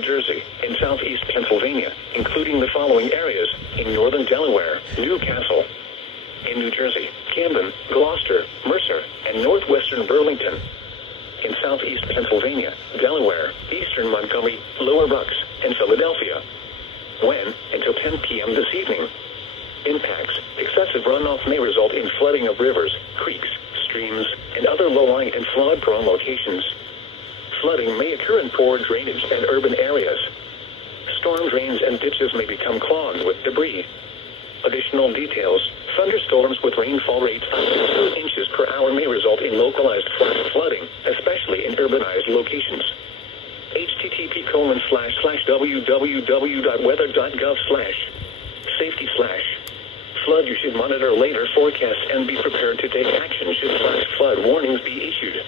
New Jersey, and southeast Pennsylvania, including the following areas: in northern Delaware, Newcastle. In New Jersey, Camden, Gloucester, Mercer, and northwestern Burlington. In southeast Pennsylvania, Delaware, eastern Montgomery, Lower Bucks, and Philadelphia. When, until 10 p.m. this evening. Impacts: excessive runoff may result in flooding of rivers, creeks, streams, and other low-lying and flood-prone locations. Flooding may occur in poor drainage and urban areas. Storm drains and ditches may become clogged with debris. Additional details: thunderstorms with rainfall rates up to 2 inches per hour may result in localized flash flooding, especially in urbanized locations. http://www.weather.gov/safety/flood. You should monitor later forecasts and be prepared to take action should flash flood warnings be issued.